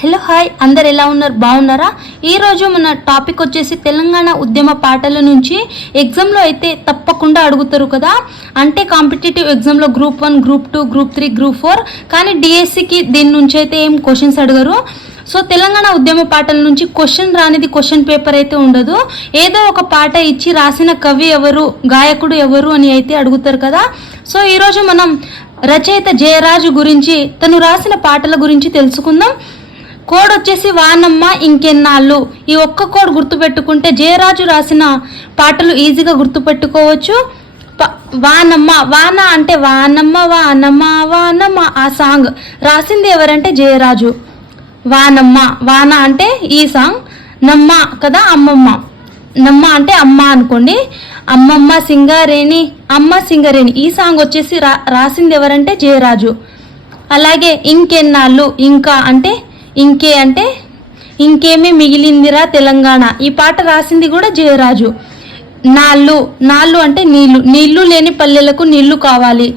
Hello hi. అందరు ఎలా ఉన్నారు? బాగున్నారా? ఈరోజు మన టాపిక్ వచ్చేసి తెలంగాణ ఉద్యమ పాటల నుంచి ఎగ్జామ్లో అయితే తప్పకుండా అడుగుతారు కదా. అంటే కాంపిటేటివ్ ఎగ్జామ్లో group one group two group three group four కానీ డిఎస్సికి దీని నుంచి అయితే ఏం క్వశ్చన్స్ అడగరు. సో తెలంగాణ ఉద్యమ పాటల నుంచి క్వశ్చన్ రానిది క్వశ్చన్ పేపర్ అయితే ఉండదు. ఏదో ఒక పాట ఇచ్చి రాసిన కవి ఎవరు గాయకుడు ఎవరు అని అయితే అడుగుతారు కదా. సో ఈరోజు మనం రచయిత జయరాజు గురించి తను రాసిన పాటల గురించి తెలుసుకుందాం. కోడ్ వచ్చేసి వానమ్మ ఇంకెన్నాళ్ళు. ఈ ఒక్క కోడ్ గుర్తుపెట్టుకుంటే జయరాజు రాసిన పాటలు ఈజీగా గుర్తుపెట్టుకోవచ్చు. ప- వానమ్మ వాన అంటే వానమ్మ వానమ్మ వానమ్మ ఆ సాంగ్. రాసింది ఎవరంటే జయరాజు. వానమ్మ వాన అంటే ఈ సాంగ్. నమ్మ కదా అమ్మమ్మ. నమ్మ అంటే అమ్మ అనుకోండి. అమ్మమ్మ సింగారేణి అమ్మ సింగారేణి. ఈ సాంగ్ వచ్చేసి రా రాసింది ఎవరంటే జయరాజు. అలాగే ఇంకెన్నాళ్ళు ఇంకా అంటే ఇంకే అంటే ఇంకేమీ మిగిలిందిరా తెలంగాణ? ఈ పాట రాసింది కూడా జయరాజు. నాళ్ళు నాళ్ళు అంటే నీళ్ళు నీళ్ళు లేని పల్లెలకు నీళ్ళు కావాలి.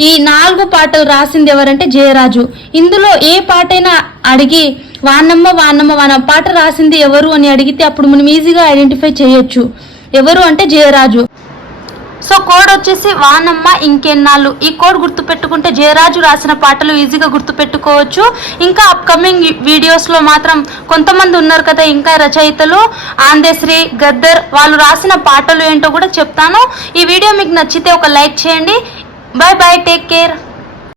ఈ నాలుగు పాటలు రాసింది ఎవరంటే జయరాజు. ఇందులో ఏ పాటైనా అడిగి వానమ్మ వానమ్మ వాన పాట రాసింది ఎవరు అని అడిగితే అప్పుడు మనం ఈజీగా ఐడెంటిఫై చేయొచ్చు. ఎవరు అంటే జయరాజు. సో కోడ్ వచ్చేసి వానమ్మ ఇంకెన్నాళ్ళు. ఈ కోడ్ గుర్తుపెట్టుకుంటే జయరాజు రాసిన పాటలు ఈజీగా గుర్తుపెట్టుకోవచ్చు. ఇంకా అప్కమింగ్ వీడియోస్లో మాత్రం కొంతమంది ఉన్నారు కదా ఇంకా రచయితలు ఆందేశ్రీ గద్దర్ వాళ్ళు రాసిన పాటలు ఏంటో కూడా చెప్తాను. ఈ వీడియో మీకు నచ్చితే ఒక లైక్ చేయండి. Bye bye take care